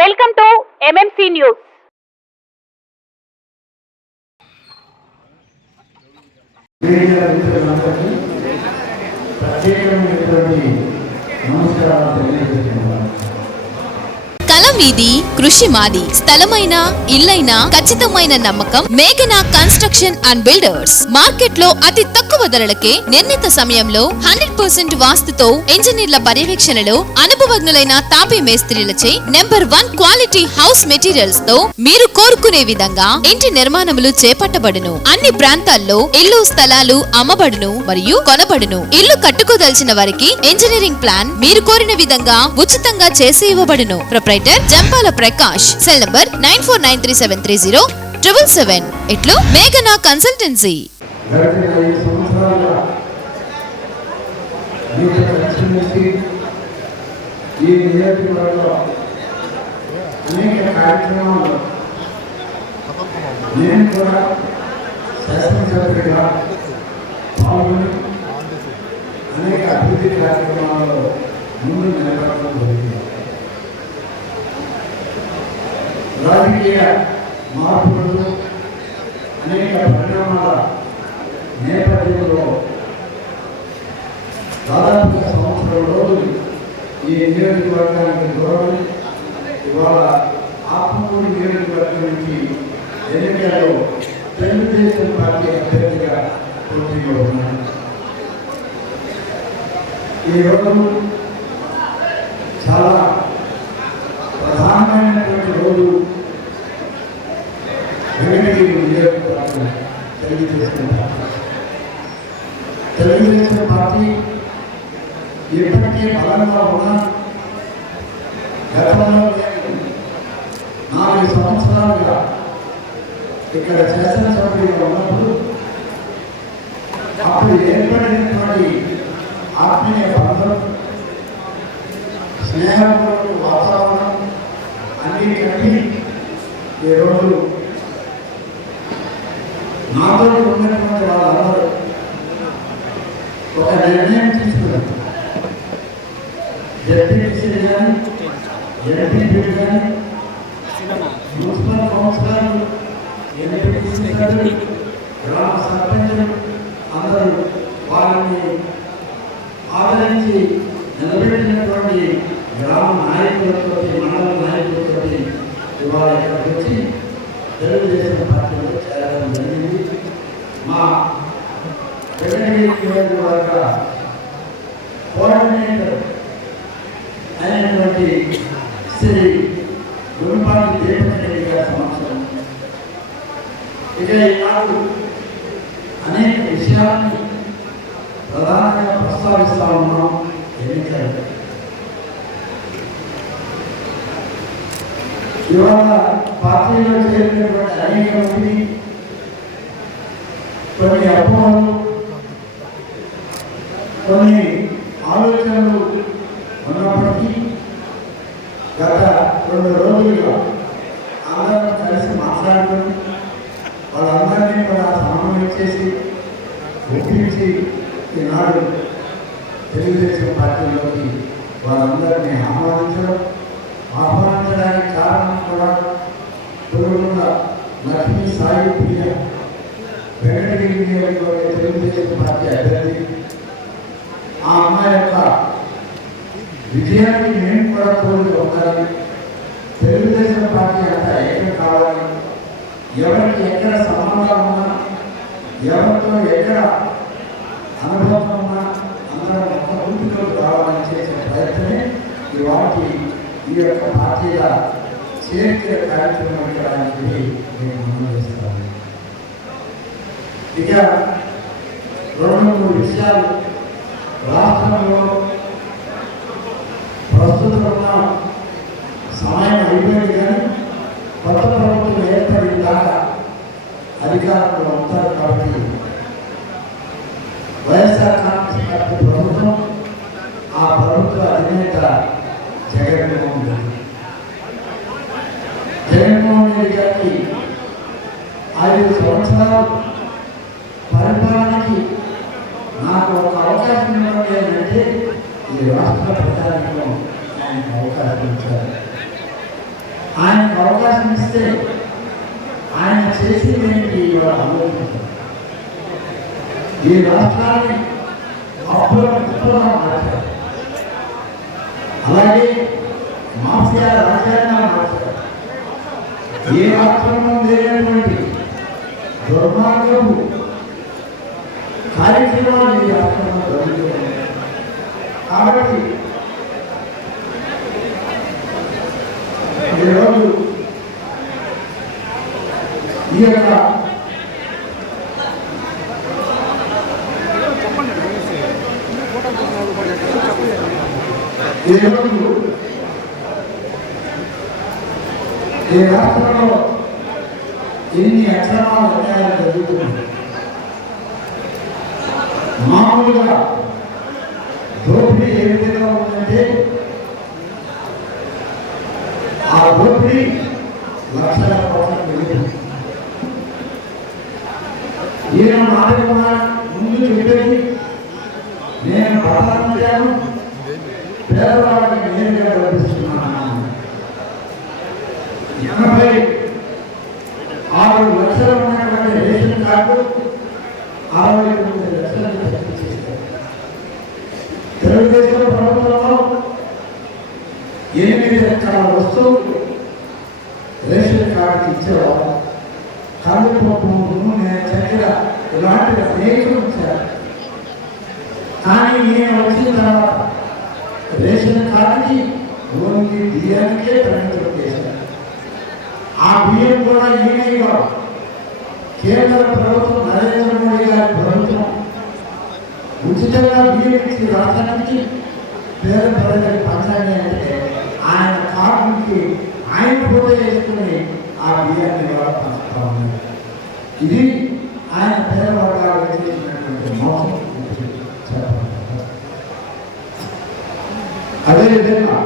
Welcome to MMC news. కలం మీది, కృషి మాది. స్థలమైన, ఇల్లైనా ఖచ్చితమైన నమ్మకం మేఘనా కన్స్ట్రక్షన్ అండ్ బిల్డర్స్. మార్కెట్ లో అతి తక్కువ ధరలకే నిర్ణీత సమయంలో 100% వాస్తుతో ఇంజనీర్ల పర్యవేక్షణలో అనుభవజ్ఞులైన తాపీ మేస్త్రీలచే నెంబర్ 1 క్వాలిటీ హౌస్ మెటీరియల్స్ తో మీరు కోరుకునే విధంగా ఇంటి నిర్మాణములు చేపట్టబడును. అన్ని ప్రాంతాల్లో ఇల్లు స్థలాలు అమ్మబడును మరియు కొనబడును. ఇల్లు కట్టుకోదలిచిన వారికి ఇంజనీరింగ్ ప్లాన్ మీరు కోరిన విధంగా ఉచితంగా చేసి ఇవ్వబడును. Proprietor Jampala Prakash. Cell number 9493307777. ఇట్లు మేఘనా కన్సల్టెన్సీ. అనేక అభివృద్ధి కార్యక్రమాలలో ముందు నిలబడడం జరిగింది. రాజకీయ మార్పులు అనేక పరిణామాల నేపథ్యంలో దాదాపు సంవత్సరం రోజులు ఈ నియోజకవర్గానికి దూరం. ఇవాళ ఆత్మకూరు నియోజకవర్గం నుంచి ఎన్నికల్లో తెలుగుదేశం పార్టీ అభ్యర్థిగా పోటీలో ఉన్నారు. ఈ రోజు చాలా ప్రధానమైనటువంటి రోజు. వెంకటగిరి నియోజకవర్గం తెలుగుదేశం పార్టీ ఇప్పటికే బలంగా ఉన్న గతంలో 4 సంవత్సరాలుగా ఇక్కడ శాసనసభ్యులుగా ఉన్నప్పుడు అప్పుడు ఏర్పడినటువంటి ఆత్మీయ బంధం, స్నేహపూర్వక వాతావరణం అన్నీ కలిగి ఈరోజు నాతో ఉన్నటువంటి వాళ్ళందరూ ఒక నిర్ణయం తీసుకున్నారు. జడ్పీటీసీ కానీ, ఎంపీపీ కానీ, మున్సిపల్ కౌన్సిలర్లు, ఎంపీటీసీ గారు, గ్రామ సర్పంచులు అందరూ వాళ్ళని ఆదరించి నిలబెట్టినటువంటి గ్రామ నాయకులతో, మండల నాయకులతో ఇవాళ ఇక్కడికి వచ్చి తెలుగుదేశం పార్టీలో చేరడం జరిగింది. మా వెంకటగిరి నియోజకవర్గ కోఆర్డినేటర్ అయినటువంటి శ్రీ గురుపాటి దేవరెడ్డి గారి సమక్షం ఇక ఈనాడు అనేక విషయాన్ని ప్రధానంగా ప్రస్తావిస్తా ఉన్నాం. ఎన్నికలు ఇవాళ పార్టీలో చేరినటువంటి అనేక మంది కొన్ని అపోహలు, కొన్ని ఆలోచనలు ఉన్నప్పటికీ గత 2 రోజులుగా అందరం కలిసి మాట్లాడుకొని వాళ్ళందరినీ కూడా సమన్వయం చేసి ఒప్పించి ఈనాడు తెలుగుదేశం పార్టీలోకి వాళ్ళందరినీ ఆహ్వానించడానికి కారణం కూడా పురుగుల లక్ష్మీ సాయి ప్రియ వెంకటగిరి నియోజకవర్గ తెలుగుదేశం పార్టీ అభ్యర్థి. ఆ అమ్మాయి యొక్క విజయాన్ని మేము కూడా కోరుతూ ఉండాలి. తెలుగుదేశం పార్టీ అంతా ఏకం కావాలి. ఎవరికి ఎక్కడ సంబంధం ఉన్నా, ఎవరితో ఎక్కడ అనుభవం ఉన్నా అందరం ఒక ఊపిలోకి రావాలని చేసే ప్రయత్నమే ఇవాటి ఈ యొక్క పార్టీల చేర్చే కార్యక్రమం చేయడానికి నేను మనం చేస్తాను. ఇక 2-3 విషయాలు రాష్ట్రంలో ప్రస్తుతం ఉన్న సమయం అయిపోయింది, కానీ కొత్త ప్రభుత్వం ఏర్పడిన దాకా అధికారంలో ఉంటారు. కాబట్టి వైఎస్ఆర్ కాంగ్రెస్ పార్టీ ప్రభుత్వం, ఆ ప్రభుత్వ అధినేత జగన్మోహన్ రెడ్డి గారికి 5 సంవత్సరాలు పరిపాలనకి నాకు ఒక అవకాశం ఇవ్వండి అంటే ఈ రాష్ట్ర ప్రజానికం ఆయనకు అవకాశం ఇచ్చారు. ఆయనకు అవకాశం ఇస్తే ఆయన చేసింది ఏంటి ఇవాళ ఆలోచించారు. ఈ రాష్ట్రాన్ని అప్పుల కుప్పగా మార్చారు, అలాగే మాఫియా రాజ్యాంగా మార్చారు. ఏ రాష్ట్రంలో లేనటువంటి దుర్మార్గము కార్యక్రమాలు ఈ రాష్ట్రంలో జరుగుతున్నాయి. కాబట్టి ఈరోజు ఈ యొక్క ఈరోజు ఈ రాష్ట్రంలో ఎన్ని అక్రమాలు అన్యాయాలు జరుగుతున్నాయి. మామూలుగా దోపిడీ ఏ విధంగా ఉందంటే ఆ దోపిడీ లక్షల కోట్ల పెరిగింది. ఈయన మాటగా ముందు చెప్పేది నేను ప్రధానమంత్రిను పేదవాడికి నేరుగా లభిస్తున్నాను. 86 లక్షలు ఉన్నటువంటి రేషన్ కార్డు 69 లక్షలకు తగ్గించేస్తారు. తెలుగుదేశం ప్రభుత్వంలో 8 రకాల వస్తువులు రేషన్ కార్డు ఇచ్చేవారు. కందిపప్పు, నూనె, చక్కెర ఇలాంటివి అనేకం ఇచ్చారు. కానీ నేను వచ్చిన తర్వాత రేషన్ కార్డుకి ఓన్లీ బియ్యానికే పరిమితం చేశారు. ఆ బియ్యం కూడా ఈయనగా కేంద్ర ప్రభుత్వం నరేంద్ర మోడీ గారి ప్రభుత్వం ఉచితంగా బియ్యం ఇచ్చి రాష్ట్రానికి పేద ప్రజలకు పంచాలి అంటే ఆయన కార్డుకి ఆయన ఫోటో వేసుకుని ఆ బియ్యాన్ని కూడా పంచుతా ఉన్నారు. ఇది ఆయన పేద వర్గాలు చేసినటువంటి మోసం. అదేవిధంగా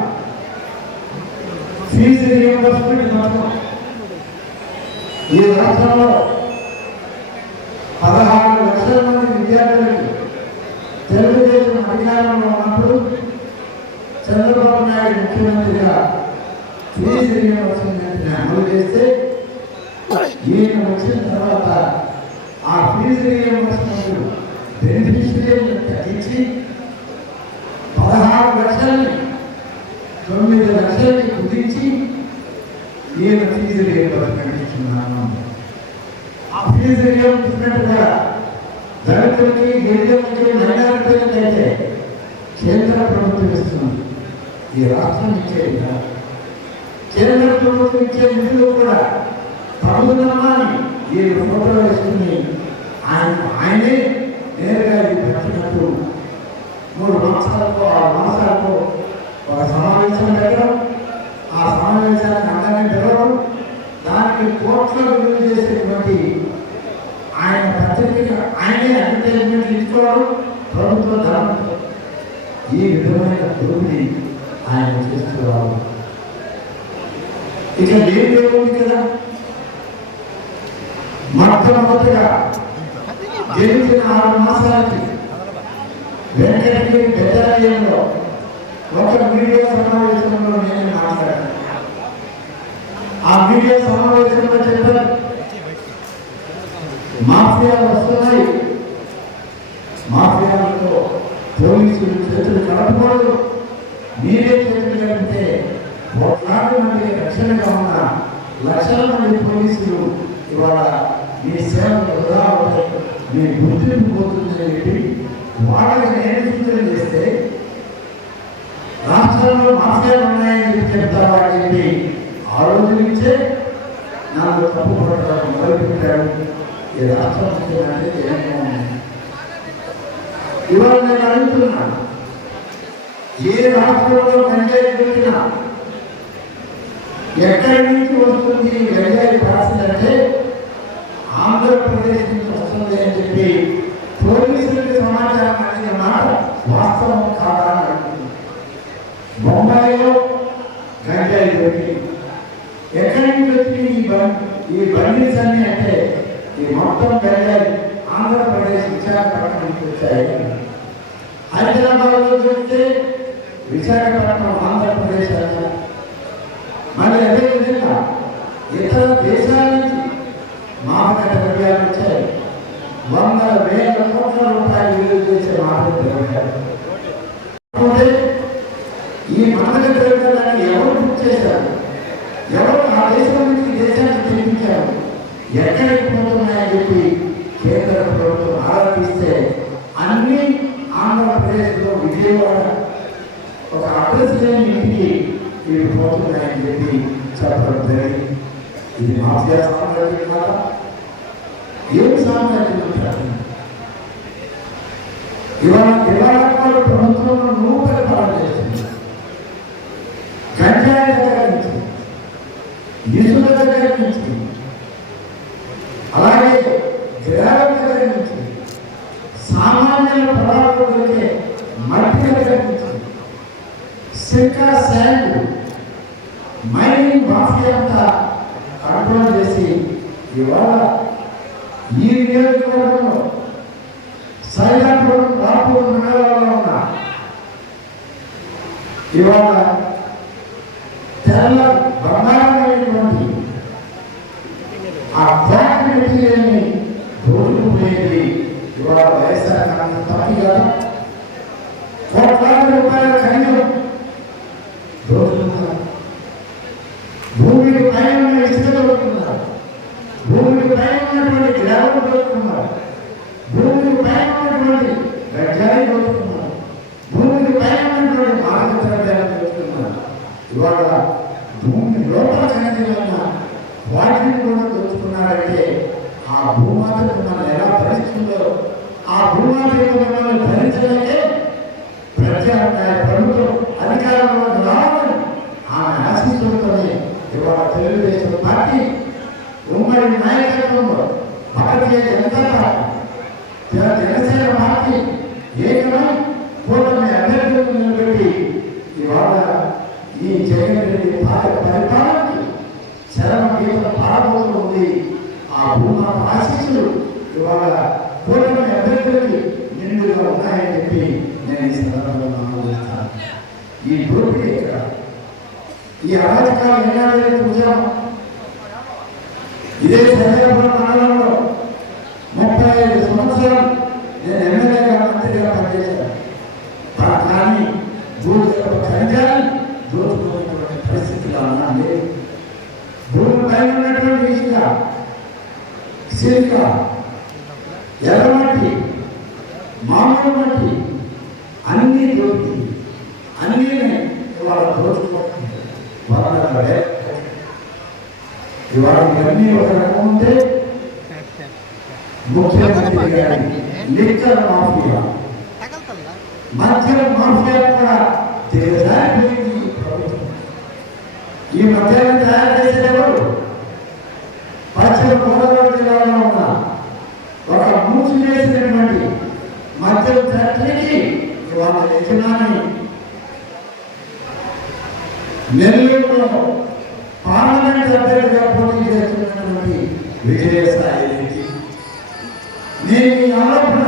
ఫీజు రీయింబర్స్మెంట్ మాత్రం ఈ రాష్ట్రంలో 16 లక్షల మంది విద్యార్థులకు తెలుగుదేశం అధికారంలో ఉన్నప్పుడు చంద్రబాబు నాయుడు ముఖ్యమంత్రిగా ఫీజు రీయింబర్స్మెంట్ అమలు చేస్తే ఈయన వచ్చిన తర్వాత ఆ ఫీజు రీయింబర్స్మెంట్ బెనిఫిషియరీలను తగ్గించి 16 లక్షల్ని 9 లక్షలకి కుదించి ఈయన ఫీజు రీయింబర్స్మెంట్ ఇస్తున్నాను. ఆ ఫీజు రీయింబర్స్మెంట్ కూడా దళితులకి, గిరిజనులకి, మైనారిటీలకి అయితే కేంద్ర ప్రభుత్వం ఇస్తుంది. ఈ రాష్ట్రం ఇచ్చేది కాదు. కేంద్ర ప్రభుత్వం ఇచ్చే నిధులు కూడా ప్రభుత్వాన్ని ఈ ఫోటో వేసుకుని ఆయనే నేరుగా ఇది పెట్టినట్టు 3 మాసాలకు 6 మాసాలకు ఒక సమావేశం పెట్టడం, ఆ సమావేశానికి అందరినీ పిలవడం, దానికి కోట్ల విలువ చేసేటువంటి ఆయన పత్రిక ఆయనే అడ్వర్టైజ్మెంట్ ఇచ్చుకోవడం ప్రభుత్వ ధనం. ఈ విధమైన దోపిడీ ఆయన చేస్తున్నారు. ఇక దేని ఉంది కదా, మొట్టమొదటిగా గెలిచిన 6 మాసాలకి వెంకటగిరి బెటాలియన్లో ఒక మీడియా సమావేశంలో నేను మాట్లాడాను. ఆ మీడియా సమావేశంలో చెప్పారు, మాఫియా వస్తున్నాయి, మాఫియాలతో పోలీసులు చేతులు కలపకూడదు, మీరే చేతులు కలిపితే 1,00,000 మంది రక్షణగా ఉన్న లక్షల మంది పోలీసులు ఇవాళ మీ సేవలు వృధా అవుతాయి, మీ గుర్తింపు పోతుందని చెప్పి వాళ్ళకి నేను సూచన చేస్తే రాష్ట్రంలో మాఫియాలు ఉన్నాయని చెప్పి చెప్తారా అని చెప్పి ఆ రోజు నుంచే నాకు తప్పు పడటం మొదలుపెట్టాడు. ఈ రాష్ట్రం ముఖ్యమంత్రి జగన్మోహన్ రెడ్డి. ఇవాళ నేను అడుగుతున్నాను, ఏ రాష్ట్రంలో గంజాయి దొరికినా ఎక్కడి నుంచి వస్తుంది గంజాయి పార్సల్ అంటే ఆంధ్రప్రదేశ్ నుంచి వస్తుంది అని చెప్పి పోలీసులకి సమాచారం అడిగిన మాట వాస్తవం కాదా అని అడుగుతుంది. బొంబాయిలో గంజాయి దొరికింది, ఎక్కడి నుంచి వచ్చింది ఈ బండిల్స్ అన్ని అంటే ఈ మొత్తం గంజాయి ఆంధ్రప్రదేశ్ విశాఖపట్నం నుంచి వచ్చాయి. హైదరాబాద్లో చూస్తే విశాఖపట్నం ఆంధ్రప్రదేశ్ అన్నారు. మరి అదేవిధంగా ఇతర దేశాల నుంచి మామూలు ద్రవ్యాలు వచ్చాయి. వందల వేల కోట్ల రూపాయలు విలువ చేసే మామూలు ద్రవ్యాలు. ఈ మామూలు ద్రవ్యాలని ఎవరు బుక్ చేశారు? ఎవరు ఆ దేశం నుంచి దేశానికి తెప్పించారు? ఎక్కడికి పోతున్నాయని చెప్పి కేంద్ర ప్రభుత్వం ఆలోచిస్తే అన్ని ఆంధ్రప్రదేశ్లో విజయవాడ ఒక అడ్రస్ లేని ఇంటికి ఇవి పోతున్నాయని చెప్పి చెప్పడం జరిగింది. ఇది మాఫియా సామ్రాజ్యం కదా? ఏం సామ్రాజ్యం అంటారు? ఇవాళ ప్రభుత్వంలో నూతన పాలన చేస్తుంది. గంజాయి దగ్గర నుంచి, ఇసుక దగ్గర నుంచి, అలాగే గ్రామ దగ్గర నుంచి, సామాన్య పదార్థాలు దొరికే మట్టి దగ్గర నుంచి, సిల్కా శాండ్ మైనింగ్ మాఫియా అంతా కంట్రోల్ చేసి ఇవాళ ఈ నియోజకవర్గంలో సైలాపురం రాపూర్ మండలంలో ఉన్న ఇవాళ తెల్ల బంగారమైనటువంటి ఆ బ్లాక్ మెటీరియల్ని దోచుకునేది ఇవాళ వైఎస్ఆర్ కాంగ్రెస్ పార్టీ కదా. కోట్లాది రూపాయల ఖనిజం దోచుకున్నారు. భూమికి పైన ఉన్న ఇసుక దొరుకుతున్నారు. భూమికి పైన ఉన్నటువంటి గ్రామం దొరుకుతున్నారు. భూమికి పైన ఉన్నటువంటి గడ్జాయి దొరుకుతున్నారు. భూమికి పైన ఉన్నటువంటి మానవ ద్రవ్యాలు దొరుకుతున్నారు. ఇవాళ భూమి లోపల ఖనిజమైన వాటిని కూడా దోచుకున్నారంటే ఆ భూమాతకు మనం ఎలా భరిస్తుందో ఆ భూమాత మనల్ని భరించలేకే ప్రత్యామ్నాయ ప్రభుత్వం అధికారంలో రావాలని ఆమె ఆశిస్తుంటేనే ఇవాళ తెలుగుదేశం పార్టీ ఉమ్మడి నాయకత్వంలో భారతీయ జనతా పార్టీ, జనసేన పార్టీ ఏకమై కూటమి అభ్యర్థులను నిలబెట్టి ఇవాళ ఈ జగన్ రెడ్డి పరిపాలనకి చరమ గీతం పాడబోతుంది. ఆ భూమా ఆశీస్సులు ఇవాళ కూటమి అభ్యర్థులకి నిండుగా ఉన్నాయని చెప్పి నేను ఈ సందర్భంగా ఆలోచిస్తాను. ఈ దోపిడీ ఇక్కడ ఈ అరాచకాలు ఎన్నాళ్ళైతే చూసాము. ఇదే సైలాపురం మండలంలో 35 సంవత్సరాలు నేను ఎమ్మెల్యేగా మంత్రిగా పనిచేశాను. కానీ ఖనిజాన్ని దోచుకునేటువంటి పరిస్థితులు అన్నా లేదు. భూమి పైన ఉన్నటువంటి ఇసుక, సిల్క, ఎర్రమట్టి, మామూలు మట్టి అన్నీ దొరికి అన్నీ ఇవాళ దోచుకుంటుంది. ఇవాళ ఇవన్నీ ఒక రకం ఉంటే ముఖ్యమంత్రి గారి లిక్కర్ మాఫియా, మద్యం మాఫియా కూడా దిగజారిపోయింది ఈ ప్రభుత్వం. ఈ మద్యాన్ని తయారు చేసేటప్పుడు పశ్చిమ గోదావరి జిల్లాలో ఉన్న ఒక మూసివేసినటువంటి మద్యం ఫ్యాక్టరీకి ఇవాళ యజమాని నెల్లూరులో పార్లమెంట్ అభ్యర్థిగా పోటీ చేస్తున్నటువంటి విజయసాయి రెడ్డి. నేను ఈ ఆరోపణ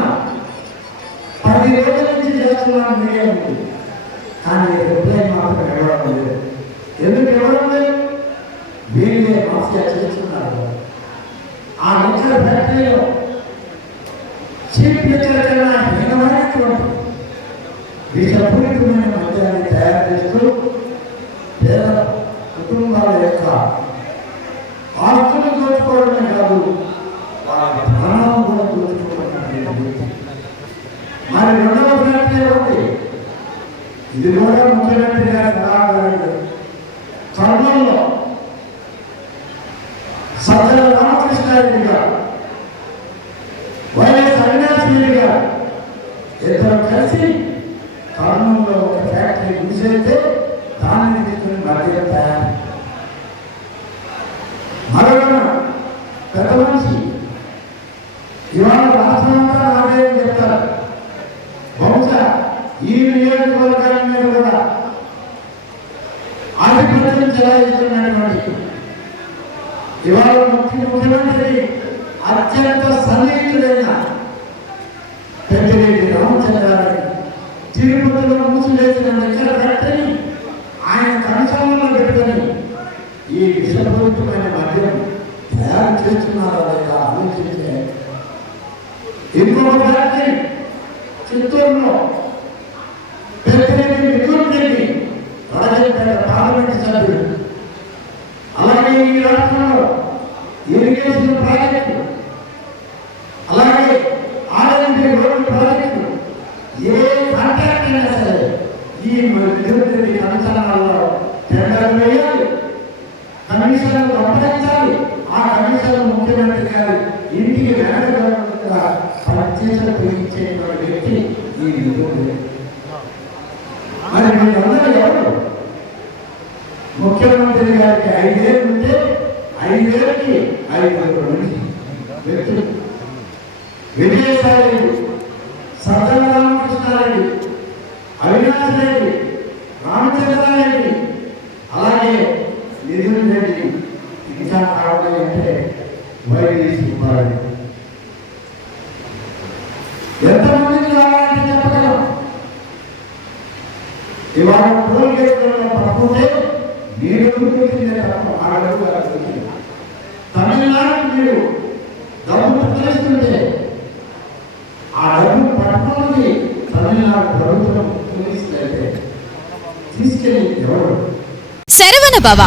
10 రోజుల నుంచి చేస్తున్నాను మీడియా ఉంది. కానీ రిప్లై మాత్రం ఇవ్వడం లేదు. ఎందుకు ఇవ్వడం లేదు? వీళ్ళే మాఫియా చేస్తున్నారు. ఆ లిక్కర్ ఫ్యాక్టరీలో చీప్ లిక్కర్ కన్నా హీనమైనటువంటి విషపూరితమైన మద్యాన్ని తయారు చేస్తూ పేద కుటుంబాల యొక్క ఆస్తులు దోచుకోవడమే కాదు, వాళ్ళ ప్రాణాలను కూడా దోచుకోవడం. మరి రెండవ ఫ్యాక్టరీ ఒకటి, ఇది కూడా ముఖ్యమంత్రి గారి సలహాదారుడు కర్నూలులో సజ్జల రామకృష్ణారెడ్డి గారు, వైఎస్ అవినాష్ రెడ్డి గారు ఇద్దరు కలిసి కర్నూలులో ఒక ఫ్యాక్టరీ మూసేస్తే దానిని తీసుకుని మద్యం తయారు. మరొక పెద్ద మనిషి ఇవాళ రాష్ట్రమంతా నాదే చెప్తారు. బహుశా ఈ నియోజకవర్గాల మీద కూడా ఆధిపత్యం చెలాయిస్తున్నటువంటి ఇవాళ ముఖ్యమంత్రి అత్యంత సన్నిహితుడైన పెద్దిరెడ్డి రామచంద్రారెడ్డి తిరుపతిలో మూసివేసిన లిక్కర్ ఫ్యాక్టరీ ఆయన కనసంలో పెట్టుకొని ఈ విషపూరితమైన మద్యం తయారు చేస్తున్నారా లేదా ఆలోచించే ఇంకొక ఫ్యాక్టరీ చిత్తూరులో పెద్దిరెడ్డి విద్యుత్ రెడ్డి రాజంపేట పార్లమెంట్ సభ్యుడు, అలాగే ఈ రాష్ట్రంలో ఇరిగేషన్ ప్రాజెక్టు, అలాగే ఆర్ఎండ్బి రోడ్డు ప్రాజెక్టు, ఏ కాంట్రాక్ట్ అయినా సరే ఈ విద్యుత్ రెడ్డి కమిషన్లలో టెండర్ వేయాలి, కమిషన్లు అప్పగించాలి. ఆ కమిషన్ ముఖ్యమంత్రి గారు ఇంటికి వెనకగా పనిచేసిన ఉపయోగించేటువంటి వ్యక్తి ఈ విద్యుత్ రెడ్డి. మరి మీరందరూ ఎవరు? ముఖ్యమంత్రి గారికి 5 ఏళ్ళు ఉంటే 5 ఏళ్ళకి 5 మంది వ్యక్తులు. విజయసాయి రెడ్డి, సజ్జల రామకృష్ణారెడ్డి, అవినాష్ రెడ్డి, రామచంద్రారెడ్డి, అలాగే నిధుల్ రెడ్డి, ఇంకా కావాలి అంటే వైవి సుబ్బారెడ్డి. ఎంతమందికి కావాలంటే చెప్పగలం. ఇవాళ టోల్ గేట్లలో పట్టుకుంటే మీరు తప్ప ఆడలు తమిళనాడు మీరు డబ్బు తెలుస్తుంటే ఆ డబ్బు పట్టుకున్నది తమిళనాడు ప్రభుత్వం పోలీసులు అయితే తీసుకెళ్ళి ఎవరు? శరవణ భవ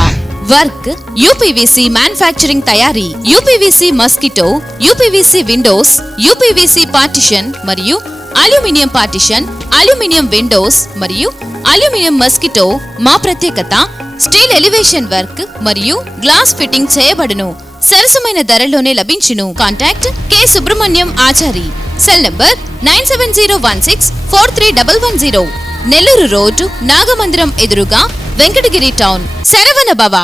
వర్క్ యూపీవీసీ మ్యానుఫ్యాక్చరింగ్ తయారీ, UPVC mosquito, UPVC Windows, UPVC partition మరియు అల్యూమినియం పార్టిషన్, అల్యూమినియం విండోస్ మరియు అల్యూమినియం మస్కిటో. మా ప్రత్యేకత స్టీల్ ఎలివేషన్ వర్క్ మరియు గ్లాస్ ఫిట్టింగ్ చేయబడును. సరసమైన ధరలోనే లభించును. Contact K Subrahmanyam Achari. Cell number 9706431110. Nellore road, Nagamandiram ఎదురుగా, వెంకటగిరి టౌన్. శరవణ భవ.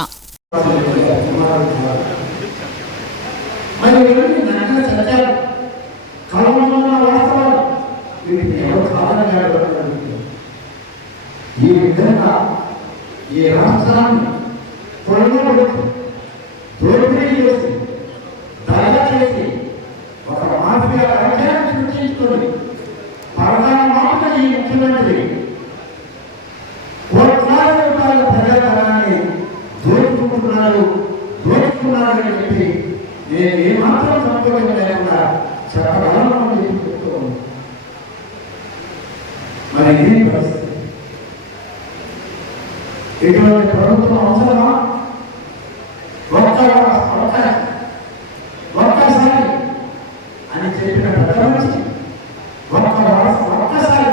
ఈ విధంగా ఈ రాష్ట్రాన్ని పొడగొట్టి దోపిడీ చేసి దగా చేసి ఒక మాఫియా రాజ్యాన్ని సృష్టించుకొని పరదాన మాట ఈ ముఖ్యమంత్రి కోట్లాది రూపాయల ప్రజాధనాన్ని దోచుకున్నారని చెప్పి నేను ఏమాత్రం సంకోచం లేకుండా చెప్పగలను అని చెప్తూ మరి ఈ పరిస్థితి ఇటువంటి ప్రభుత్వం అవసరమా? ఒక్కసారి అని చెప్పిన పెద్ద మనిషి ఒక్కసారి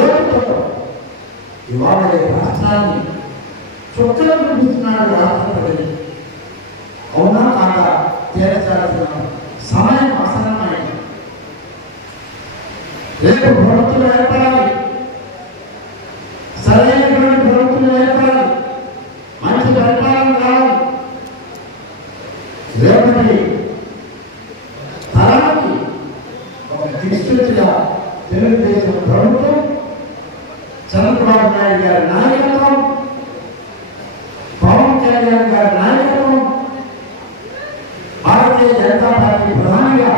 ఓటుతో ఇవాళ రాష్ట్రాన్ని చుక్కలు చూపిస్తున్నాడు రాష్ట్రపతి. అవునా కాదా తేల్చాల్సిన సమయం ఆసన్నమైంది. రేపు ప్రభుత్వం ఏర్పడాలి, సరైనటువంటి ప్రభుత్వం ఏర్పడాలి, మంచి పరిపాలన కావాలి. రేపటి తరానికి ఒక దిక్సూచిగా తెలుగుదేశం ప్రభుత్వం, చంద్రబాబు నాయుడు గారి నాయకత్వం, పవన్ కళ్యాణ్ గారి నాయకత్వం, భారతీయ జనతా పార్టీ ప్రధానిగా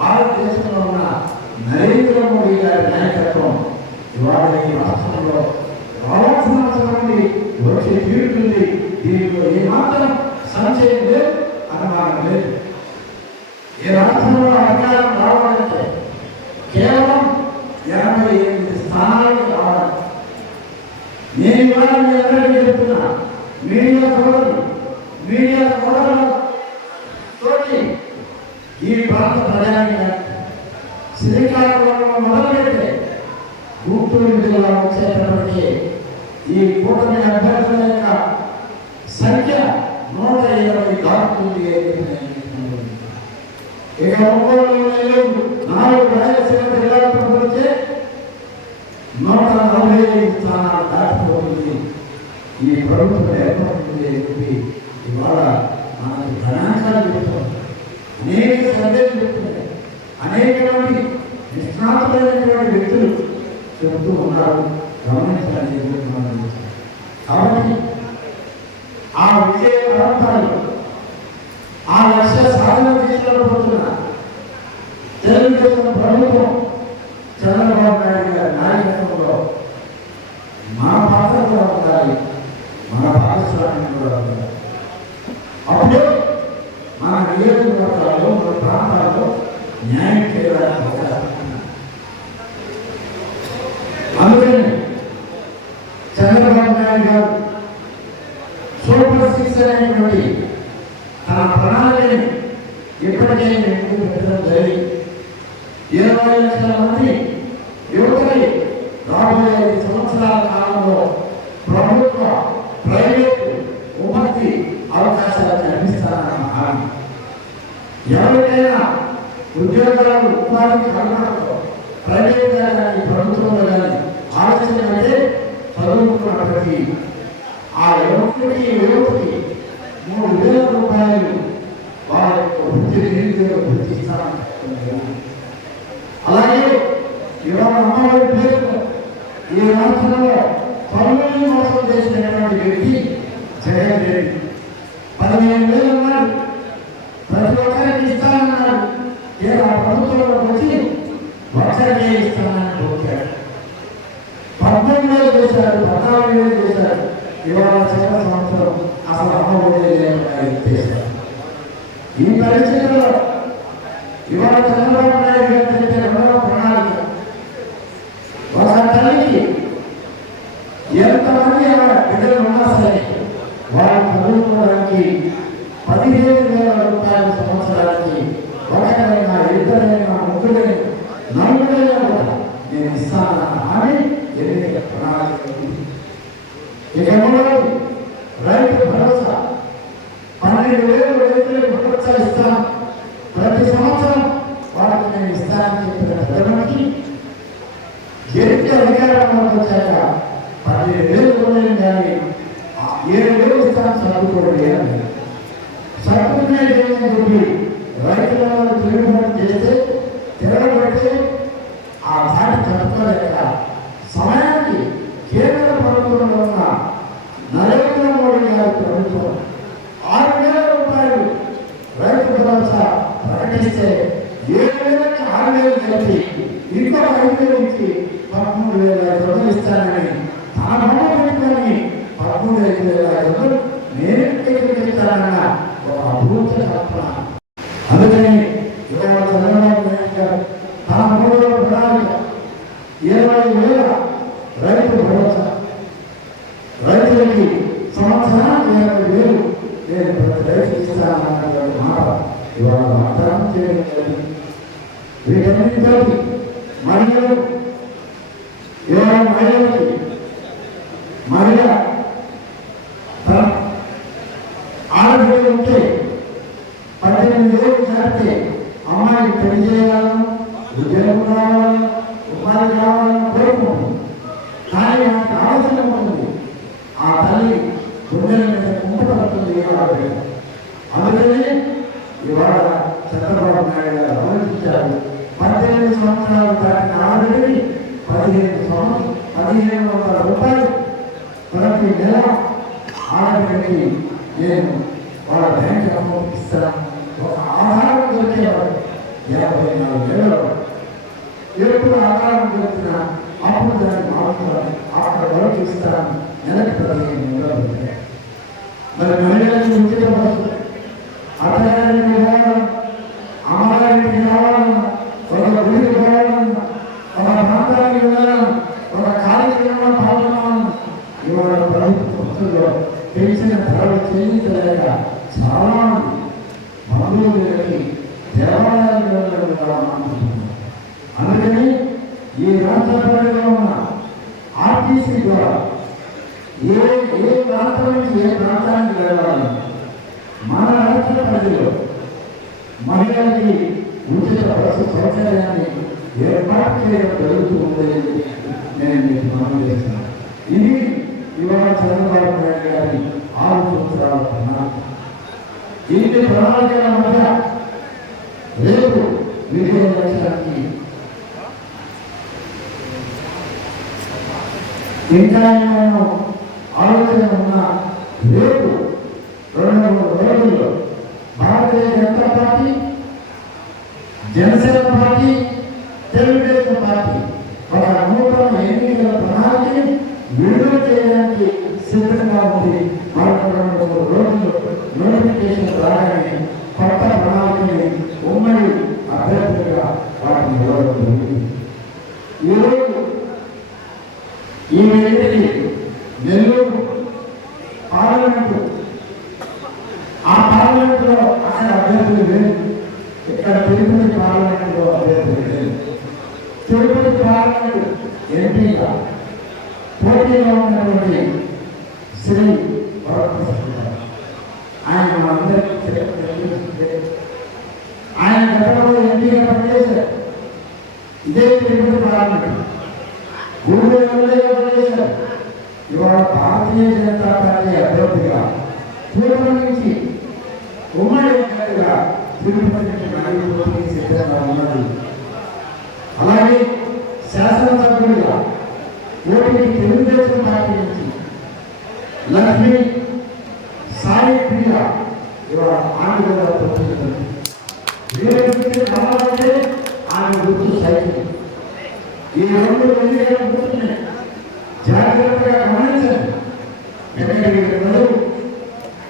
భారతదేశంలో ఉన్న నరేంద్ర మోడీ గారి నాయకత్వం ఇవాళ ఈ రాష్ట్రంలో రావాల్సిన అవసరం ఉంది, వచ్చే తీరుతుంది. దీనిలో ఏమాత్రం సంశయం లేదు, అనుమానం లేదు. ఈ రాష్ట్రంలో అధికారం రావాలంటే కేవలం 88 స్థానాలకు రావాలి. నేను ఇవాళ మీ అందరికీ చెప్తున్నా, మీడియా తోటి ఈ ప్రాంత ప్రజానికి శ్రీకాకుళంలో మొదలుపెట్టే గుంటూరు జిల్లా వచ్చేటప్పటికీ ఈ కూటమి అభ్యర్థుల యొక్క సంఖ్య 120 దాటుతుంది. ఇక 4 రాయలసీమ జిల్లాలతో పోలిస్తే 145 స్థానాలు దాటిపోతుంది. ఈ ప్రభుత్వం ఏర్పడుతుంది అని చెప్పి ఇవాళ మనకు గణాంకాలు చెప్తాం, అనేక సర్వేలు చెప్తున్నాయి, అనేకమంది నిష్ణాతులైనటువంటి వ్యక్తులు చెబుతూ ఉన్నారు. గమనించాలని కాబట్టి ఆ విజయ పరంపరలు, ఆ లక్ష్య సాధన దిశలో పోతున్న తెలుగుదేశం ప్రభుత్వం చంద్రబాబు నాయుడు గారి నాయకత్వంలో మా పాత్ర రాష్ట్రాన్ని కూడా అప్పుడే మన నియోజకవర్గాల్లో మన ప్రాంతాల్లో న్యాయం చేయడానికి అవకాశం ఉంది. అందుకని చంద్రబాబు నాయుడు గారు సూపర్ సిక్స్ అనేటువంటి తన ప్రణాళికని ఇప్పటికే ముందుకు పెట్టడం జరిగి 20 లక్షల మంది యువతని రాబోయే 5 సంవత్సరాల కాలంలో ప్రభుత్వ ప్రైవేట్ ఉపాధి అవకాశాలు కల్పిస్తారన్న హామీ. ఎవరికైనా ఉద్యోగాలు ఉపాధి కలగడంలో ప్రైవేట్గా కానీ ప్రభుత్వంలో కానీ ఆలోచన అంటే చదువుకున్న ప్రతి ఆ యువకుడికి యువతికి 3,000 రూపాయలు వాళ్ళ యొక్క వృత్తి నిరుద్యోగ వృత్తి ఇస్తారని. అలాగే ఇవాళ అమ్మఒడి పేరుతో ఈ రాష్ట్రంలో పనులని మోసం చేసినటువంటి వ్యక్తి జగన్ రెడ్డి 15,000 అన్నాడు, ప్రతి ఒక్కరికి ఇస్తానన్నాడు. ఇలా ప్రభుత్వంలోకి వచ్చి ఒక్కరికే ఇస్తానని వచ్చాడు. 13,000 చేశాడు, 14,000 చేశాడు. ఇవాళ చిన్న సంవత్సరం అసలు అమ్మఒడి చేశాడు. ఈ పరిస్థితుల్లో ఇవాళ చంద్రబాబు నాయుడు గారు చెప్పే రెండవ ప్రణాళిక, ఒక తల్లికి ఎంతమంది బిడ్డలు ఉన్నా సరే వాళ్ళు చదువుకోవడానికి 15,000 రూపాయల సంవత్సరానికి ఒకరైనా ఇద్దరైనా ముగ్గురైనా నలుగురైనా కూడా నేను ఇస్తానన్న హామీ ఎన్నికల ప్రణాళిక. ఇక మూడవది రైతు భరోసా. 12,000 రైతులకు భరోసా ఇస్తాను, ప్రతి సంవత్సరం వాళ్ళకి నేను ఇస్తానని చెప్పిన పెద్దలకి ఎట్టి అధికారంలోకి వచ్చాక 12,000 రూపాయలు కానీ 7,000 ఇస్తాను చదువుకోండి అని సర్టిఫికేట్ ఏమని చెప్పి రైతులను తిరుగుబాటు చేస్తే తిరగబడితే ఆ దాటి తట్టుకోలేక సమయానికి కేంద్ర ప్రభుత్వంలో ఉన్న నరేంద్ర మోడీ గారి ప్రభుత్వం 6,000 రూపాయలు రైతు భరోసా ప్రకటిస్తే 7,000కి 6,000 కలిపి ఇంకో 5,000 ఇచ్చి 13,500 ఇస్తానని తన బొమ్మ పెట్టుకొని 13,500 నేను ఇస్తానన్న ఒక అభూత కల్పన. అందుకని ఇవాళ చంద్రబాబు నాయుడు గారు తన మూడవ ప్రణాళిక 20,000 రైతు భరోసా, రైతులకి సంవత్సరానికి 50,000 నేను ప్రతి రైతు ఇస్తానన్నటువంటి మాట ఇవాళ వాగ్దానం చేయడం జరిగింది. వీటన్నిటితో మహిళలు ఇవాళ మహిళలకి మహిళ తన ఆడపిల్లలు ఉంటే 18,000 దాటితే అమ్మాయికి పెళ్లి చేయాలను, ఉద్యోగం కావాలని, ఉపాధి కావాలని కోరుకుంటుంది. కానీ నాకు అవసరం ఉంటుంది, ఆ తల్లి గుండెల మీద కుంపడుతుంది. అందుకని ఇవాళ చంద్రబాబు నాయుడు గారు ఆలోచించారు. 18 సంవత్సరాలు దాటిన ఆడపిల్లని 1,500 రూపాయలు ప్రతి నెల ఆడపిల్లకి నేను వాళ్ళ బ్యాంక్ అకౌంట్ ఇస్తాను. ఒక ఆధారం దొరికేవాడు 54,000 ఎప్పుడు ఆధారం దొరికిన అప్పుడు దాన్ని మారుతాను, అక్కడ వరకు ఇస్తాను. నెలకు 15,000 మరి మహిళలకు ఉచిత బస్సు, అత్తగారికి పోవాలన్నా, అమ్మగారికి కావాలన్నా, ఒక గుడికి పోవాలన్నా, ఒక ప్రాంతానికి వెళ్ళాలన్నా, ఒక కార్యక్రమంలో పాల్గొనాలన్నా ఇవాళ ప్రభుత్వంలో పెంచిన ధరలు చెల్లించలేక చాలా మంది బంధువులకి దేవాలయాలకు వెళ్ళడం. అందుకని ఈ రాష్ట్ర పరిధిలో ఉన్న ఆర్టీసీ ద్వారా ఏ ప్రాంతం నుంచి ఏ ప్రాంతానికి వెళ్ళాలి మన రాష్ట్ర పరిధిలో మహిళలకి ఉచిత బస్సు సౌకర్యాన్ని ఏర్పాటు చేయడం జరుగుతూ ఉండేది నేను మీకు మనం చేస్తున్నాను. ఇది ఇవాళ చంద్రబాబు నాయుడు గారి 6 సంవత్సరాల ప్రణాళిక. ఈ ప్రణాళికల మధ్య రేపు విజయ లక్ష్యానికి ఇంకా ఏమైనా ఆలోచన ఉన్నా రేపు 2-3 రోజుల్లో Bharatiya Janata party, Janasena party, Telugu Desam party ఒక నూతన ఎన్నికల ప్రణాళికని విడుదల చేయడానికి సిద్ధంగా ఉంది. నెల్లూరు పార్లమెంటు, ఆ పార్లమెంటులో అక్కడ అభ్యర్థులు లేదు, ఇక్కడ తిరుపతి పార్లమెంటులో అభ్యర్థులు లేదు. తిరుపతి పార్లమెంటు ఎంపీగా పోటీలో ఉన్నటువంటి శ్రీ వరప్రసాద్ గారు, ఆయన మనందరికీ తెలియజేస్తే ఆయన గతంలో ఎంపీగా పనిచేశారు. ఇదే తిరుపతి పార్లమెంట్ గూడూరు ఎమ్మెల్యేగా పనిచేశారు. ఇవాళ భారతీయ జనతా పార్టీ అభ్యర్థిగా పూర్వం నుంచి ఉమ్మడి అభ్యర్థిగా తిరుపతి నుంచి నడుపుతూ సిద్ధంగా ఉన్నది. అలాగే శాసనసభ్యుడిగా పోటీకి తెలుగుదేశం పార్టీ నుంచి లక్ష్మీ సాయి ప్రియ ఇవాళ ఆంధ్రగా పోతుంది. కావాలంటే ఆమె గుర్తు సైకిల్. ఈ రెండు ఎన్నికల గుర్తుని జాగ్రత్తగా గమనించండి. వెంకటగిరి ప్రజలు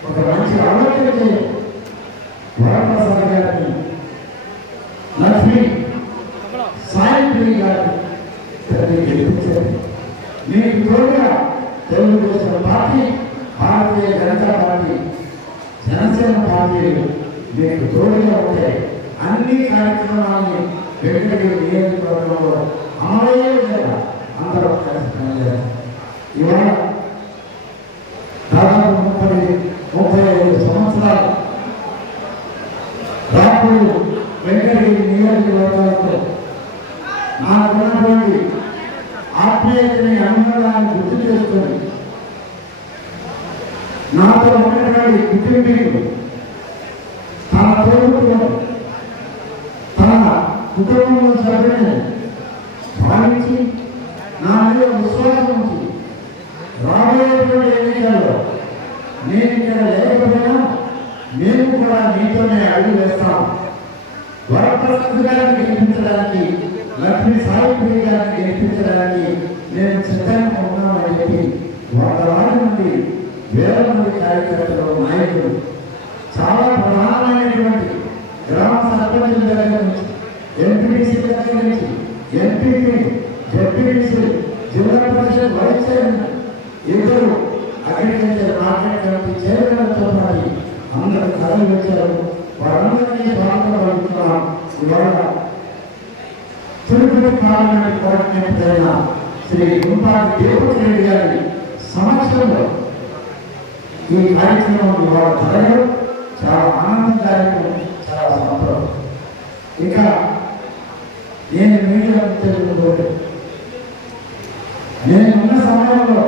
ఒక మంచి ఆలోచన చేయండి. వరప్రసాద్ గారిని లక్ష్మీ సాయి ప్రియ గారిని గెలిపించండి. మీకు తోడుగా తెలుగుదేశం పార్టీ, భారతీయ జనతా పార్టీ, జనసేన పార్టీలు మీకు తోడుగా ఉంటాయి. అన్ని కార్యక్రమాన్ని వెంకటగిరి నియోజకవర్గంలో అమలయ్యే విధంగా అందరూ కలిసి పనిచేయాలి. ఇవాళ దాదాపు 35 సంవత్సరాలు రాపుడు వెంకటగిరి నియోజకవర్గాలతో నాకున్నటువంటి ఆత్మీయతని అనుభవాన్ని గుర్తు చేసుకొని నాతో ఉన్నటువంటి కుటుంబీకులు, తన తోడుకులు, తన కుటుంబంలో సభ్యులను భావించి నా మీద విశ్వాసం ఉంచి రాబోయేటువంటి ఎన్నికల్లో నేను ఇక్కడ లేకపోయినా మేము కూడా మీతోనే అడుగు వేస్తాం. వరప్రసాద్ గారిని గెలిపించడానికి, లక్ష్మీ సాయి ప్రియ గారిని గెలిపించడానికి నేను సిద్ధంగా ఉన్నామని చెప్పి 100 మంది, 1000 మంది కార్యకర్తలు, నాయకులు, చాలా ప్రధానమైనటువంటి గ్రామ సర్పంచుల దగ్గర నుంచి, ఎంపీటీసీ దగ్గర నుంచి, ఎంపీపీ, జెడ్పీటీసీ, జిల్లా పరిషత్ వైస్ చైర్మన్, ఇద్దరు అగ్రికల్చర్ మార్కెట్ కమిటీ చైర్మన్లతో పాటు అందరూ కథలు వచ్చారు. వారందరికీ స్వాగతం పలుకుతున్నాం. ఇవాళ తిరుపతి పార్లమెంట్ కోఆర్డినేటర్ అయిన శ్రీ గుంపాటి తిరుపతి రెడ్డి గారి సమక్షంలో ఈ కార్యక్రమం ఇవాళ జరగడం చాలా ఆనందదాయకం, చాలా సంతోషం. ఇక నేను మీడియా తెలుగుకోలేదు. నేను ఉన్న సమయంలో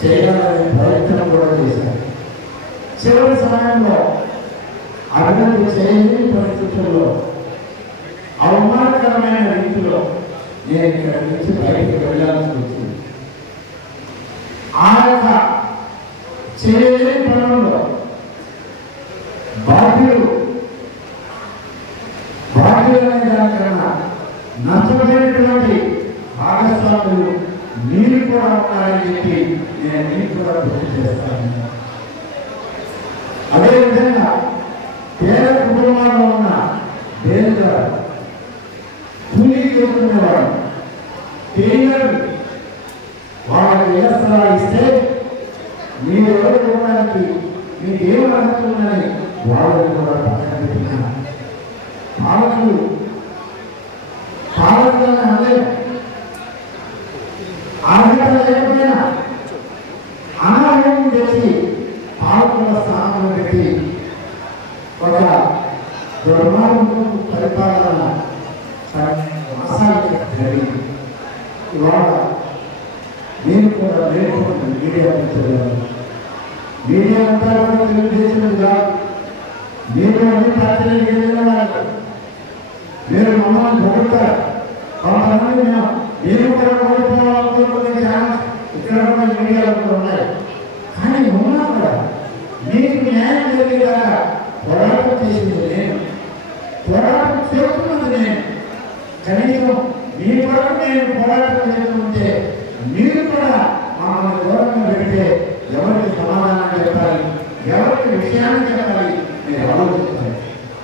చేయాలనే ప్రయత్నం కూడా చేశాను. చివరి సమయంలో అభివృద్ధి చేయని పరిస్థితుల్లో అవమానకరమైన రీతిలో నేను ఇక్కడ నుంచి బయటకు వెళ్ళాల్సి వచ్చింది. ఆ యొక్క చేయలేని పనుల్లో బాధ్యులనే దానికన్నా నష్టమైనటువంటి భాగస్వాములు మీరు కూడా ఉన్నారని చెప్పి నేను మీకు కూడా గుర్తు చేస్తాను. అదేవిధంగా పేద కుటుంబాల్లో ఉన్న పేదవారు, కూలీ చేసుకునేవాడు, పేదలు వాళ్ళకి ఇళ్ల స్థలాలు ఇస్తే మీరు ఎవరు ఇవ్వడానికి మీకు ఏమి అనుకుంటుందని వాళ్ళని కూడా పక్కన పెట్టిన పాలకులు అందరూ అర్హత లేకపోయినా అనారోగ్యం తెచ్చి పాలకుల స్థానంలో పెట్టి ఒక దుర్మార్గం పరిపాలన మాసాలు జరిగింది. ఇవాళ నేను కూడా లేకపోతే మీడియా మిత్రులు, మీడియా అంతా కూడా తెలుగుదేశం కాదు, మీరు అన్ని పార్టీలు ఏదైనా వాళ్ళు మీరు మమ్మల్ని పొగుడతారు. కొంతమంది నేను కూడా ఓడిపోవాలనుకుంటున్న ఛాన్స్ ఇక్కడ కూడా మీడియాలో కూడా ఉన్నాయి. కానీ ఉన్నా కూడా మీకు న్యాయం జరిగేదాకా పోరాటం చేసింది నేను, పోరాటం చేస్తున్నది నేను. కనీసం మీ కొరకు నేను పోరాటం చేస్తుంటే మీరు కూడా మమ్మల్ని దూరంగా పెడితే ఎవరికి సమాధానం చెప్పాలి, ఎవరికి విషయాన్ని చెప్పాలి మీరు ఆలోచిస్తారు.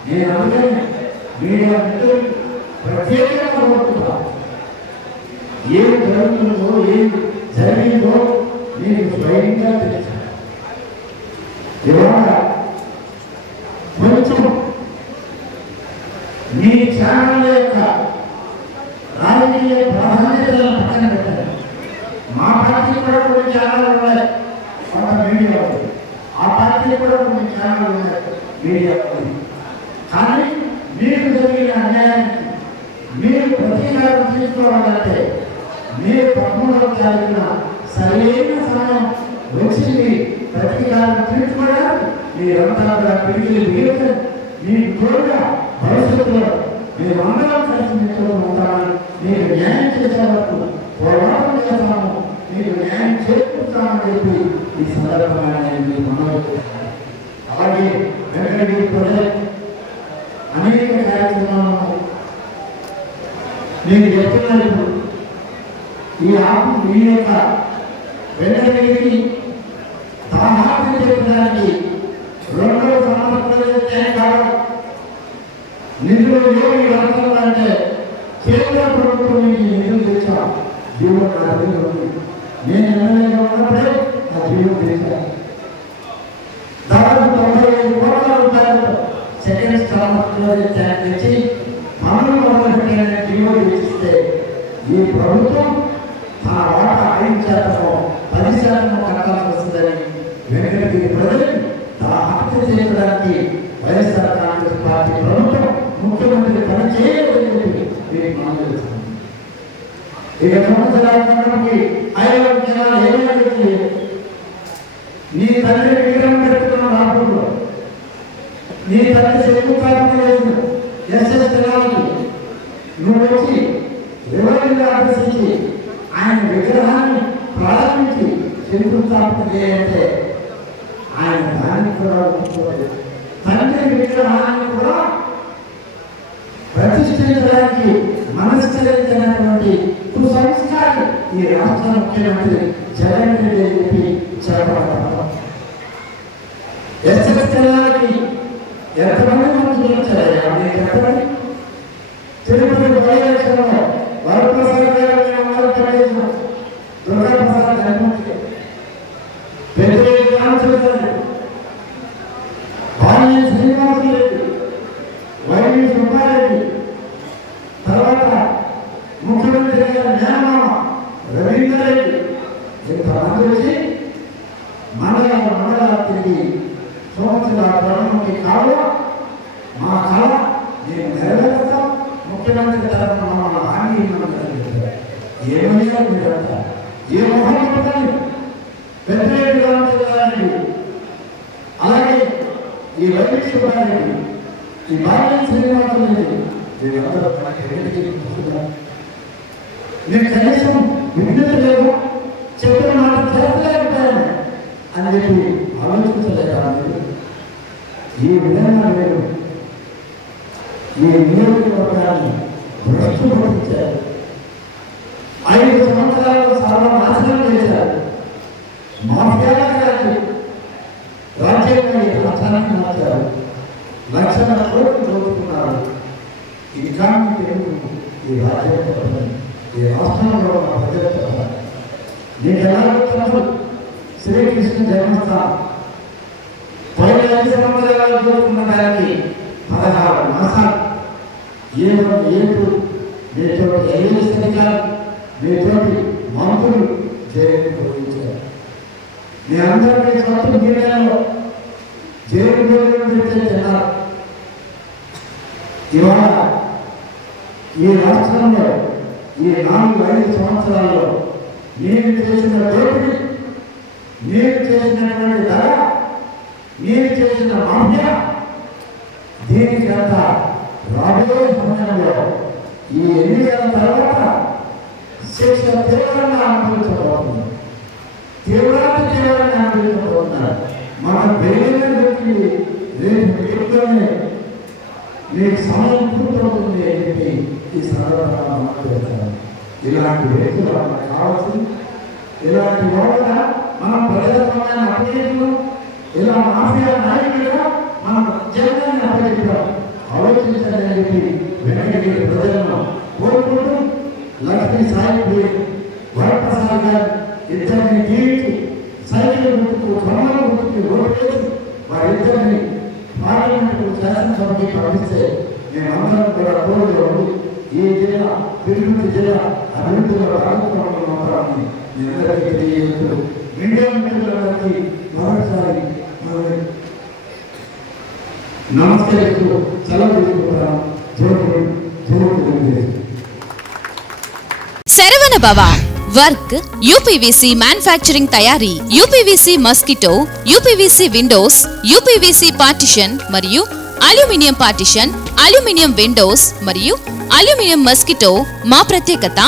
నేను అందుకని మీడియా మిత్రులు ప్రత్యేకంగా కోరుతున్నాను. ఏం జరుగుతుందో, ఏం పార్టీ కూడా కొన్ని ఛానళ్ళు ఉన్నాయి, కొంత మీడియా ఉంది. ఆ పార్టీ కూడా కొన్ని ఛానళ్ళు ఉన్నాయి, మీడియా ఉంది. కానీ మీకు జరిగిన అన్యాయానికి మీరు ప్రతీకారం తీసుకోవాలంటే మీరు 13వ తారీఖున సరైన సమయం వచ్చింది. ప్రతీకారం తీర్చుకోవడానికి మీరంతా కూడా పిడికిలు వీరుగా మీకు తోడుగా భవిష్యత్తులో మీరు అందరం కలిసి మీతో ఉంటామని, మీకు న్యాయం చేసే వరకు పోరాటం చేస్తాము, మీకు న్యాయం చేకూరుతామని చెప్పి ఈ సందర్భంగా నేను మీకు మనవి చేస్తాను. అలాగే వెంకటగిరి ప్రజలు అనేక కార్యక్రమాలను నేను చెప్తున్నాను. ఈ యొక్క వెంకటగిరి దాహాన్ని చెప్పడానికి 2వ సంవత్సరం నిధులు ఏమి రావాలంటే కేంద్ర ప్రభుత్వం నుంచి నిధులు తెచ్చాం. జీవో నేను ఎమ్మెల్యేగా ఉన్నప్పుడే ఆ జీవో తెచ్చాను. దాదాపు 95 కోట్ల రూపాయలు సెకండ్ స్టాండర్డ్ తెచ్చి పనులు మొదలుపెట్టిన జీవో తెచ్చిస్తే ఈ ప్రభుత్వం తన వాటా 5% 10% కట్టాల్సి వస్తుందని వెంకటగిరి ప్రజలు హత్య చేయడానికి వైఎస్ఆర్ కాంగ్రెస్ పార్టీ ప్రభుత్వం ముఖ్యమంత్రి పని చేయలేదని చెప్పి మనం తెలుస్తుంది. ఇక సంవత్సరానికి 5 జనాలు ఏమైనా నీ తండ్రి విగ్రహం పెట్టుకున్న రాష్ట్రంలో నీ తండ్రి శంకుస్థాపన చేసిన ఎస్ఎస్ జనాలకి నువ్వు వచ్చి ఎవరిని ఆదేశించి ఆయన విగ్రహాన్ని ప్రారంభించి శంకుస్థాపన చేయాలంటే ఆయన దానికి కూడా తండ్రి విగ్రహాన్ని కూడా ప్రతిష్ఠించడానికి మనస్కరించినటువంటి కుసంస్కారం ఈ రాష్ట్ర ముఖ్యమంత్రి జగన్ రెడ్డి చెప్పి చెప్పడం. ఎస్ఎస్ జనాలకి ఎంతమంది మంత్రులు వచ్చారయ్యా మీకు చెప్పండి. తిరుపతి బయలుదేరంలో వరప్రసాద్ గారు పనిచేసిన దుర్గాప్రసాద్ జన్మకి పెద్దరెడ్డి రామచంద్ర బాల్య శ్రీనివాసరెడ్డి వైవి సుబ్బారెడ్డి తర్వాత ముఖ్యమంత్రి గారి మేనమామ రవీందర్ రెడ్డి ఇంతమంది వచ్చి మండల తిరిగి సంవత్సరాల ప్రారంభంకి కావాలి మా కళ నేను నెరవేరుస్తాం. ముఖ్యమంత్రి తరఫున మన హామీ ఏమయ్యా మీరంతా ఏ మొహం పడతాను పెద్దరెడ్డి రామచంద్రారెడ్డి అలాగే ఈ వైవి సుబ్బారెడ్డి ఈ బాల్య శ్రీనివాసరెడ్డి నేను కనీసం విజ్ఞత లేదు చెప్పిన మాట చేస్తలేకపోయాను అని చెప్పి ఆలోచించలేదా మీరు? ఈ విధంగా మీరు ఈ నియోజకవర్గాన్ని భ్రష్టుపట్టించారు. 5 సంవత్సరాలు సర్వనాశనం చేశారు. మాఫియాలకు రాజ్యాంగాన్ని రాష్ట్రానికి మార్చారు. లక్షల కోట్లు దోచుకున్నారు. ఇంకా మీకు ఈ రాజ్యాంగం ఈ రాష్ట్రంలో ఉన్న ప్రజలు చెప్పాలి. మీకు ఎలా చెప్తున్నారు? శ్రీకృష్ణ జన్మస్థానం 15 సంవత్సరాలు దోచుకున్న దానికి 16 మాసాలు ఏడు మీతోటి ఐఏఎస్ అధికారులు మీతోటి మంత్రులు జైలు పోయించారు. మీ అందరికీ సొంత నిర్ణయంలో జైలు భోజనం పెడితే తిన్నారు. ఇవాళ ఈ రాష్ట్రంలో ఈ 4-5 సంవత్సరాల్లో నేను చేసిన దోపిడీ, నేను చేసినటువంటి ధర, నేను చేసిన మాఫియా దీనికంతా రాబోయే సమయంలో ఈ ఎన్నికల తర్వాత శిక్ష తీవ్రంగా అనుభవించబోతుంది. తీవ్రంగా అనుభవించబోతున్నారు. మన బెయిల్ దొరికింది రేపు వీటితోనే మీకు సమయం పూర్తవుతుంది అని చెప్పి ఈ సందర్భంగా మాట్లాడతారు. ఇలాంటి వ్యక్తులు మనకు కావాల్సింది. ఇలాంటి వాళ్ళ మనం ప్రజాస్వామ్యాన్ని అప్పగించడం, ఇలా మాఫియా నాయకులుగా మనం జనాన్ని అప్పగించడం ఆలోచించాలని చెప్పి వెంకటగిరి ప్రజలను కోరుకుంటూ లక్ష్మీ సాయి వరప్రసాద్ గారు ఇద్దరిని తీర్చి సైకిల్ గుర్తుకు కమల గుర్తుకు ఓటు వేసి వారిద్దరిని పార్లమెంటు శాసనసభకి పంపిస్తే మేమందరం కూడా కోరుతూ ఈ జిల్లా తిరుపతి జిల్లా అభివృద్ధిలో భాగస్వామ్యం అవుతామని మీ అందరికీ తెలియజేస్తూ మీడియా మిత్రులందరికీ మరొకసారి నమస్కరిస్తూ సెలవు తీసుకుంటాను. శరవణ భవ వర్క్ యూపీవీసీ మ్యానుఫ్యాక్చరింగ్ తయారీ, UPVC mosquito, UPVC Windows, UPVC partition మరియు అల్యూమినియం పార్టిషన్, అల్యూమినియం విండోస్ మరియు అల్యూమినియం మస్కిటో. మా ప్రత్యేకత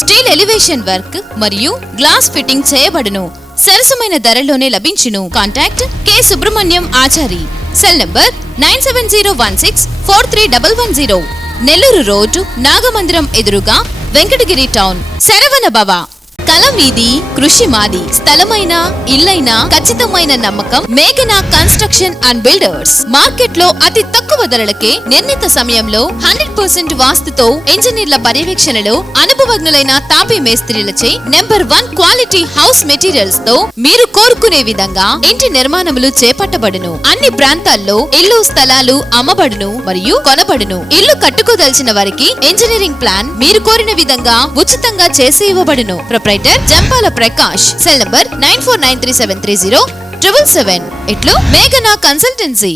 స్టీల్ ఎలివేషన్ వర్క్ మరియు గ్లాస్ ఫిట్టింగ్ చేయబడును. సరసమైన ధరలోనే లభించును. Contact K Subrahmanyam Achari. Cell number 9716431110. Nellore road Nagamandiram ఎదురుగా వెంకటగిరి టౌన్. శరవణ భవ. కలం వీధి కృషి మాది. స్థలమైన ఇల్లైనా ఖచ్చితమైన నమ్మకం మేఘనా కన్స్ట్రక్షన్ అండ్ బిల్డర్స్. మార్కెట్ లో అతి తక్కువ ధరలకే నిర్ణీత సమయంలో 100% వాస్తుతో ఇంజనీర్ల పర్యవేక్షణలో అనుభవజ్ఞులైన తాపీ మేస్త్రీలచే నెంబర్ 1 క్వాలిటీ హౌస్ మెటీరియల్స్ తో మీరు కోరుకునే విధంగా ఇంటి నిర్మాణములు చేపట్టబడును. అన్ని ప్రాంతాల్లో ఇల్లు స్థలాలు అమ్మబడును మరియు కొనబడును. ఇల్లు కట్టుకోదలిచిన వారికి ఇంజనీరింగ్ ప్లాన్ మీరు కోరిన విధంగా ఉచితంగా చేసి ఇవ్వబడును. Proprietor Jampala Prakash. Cell number 9493730777. ఇట్లు మేఘనా కన్సల్టెన్సీ.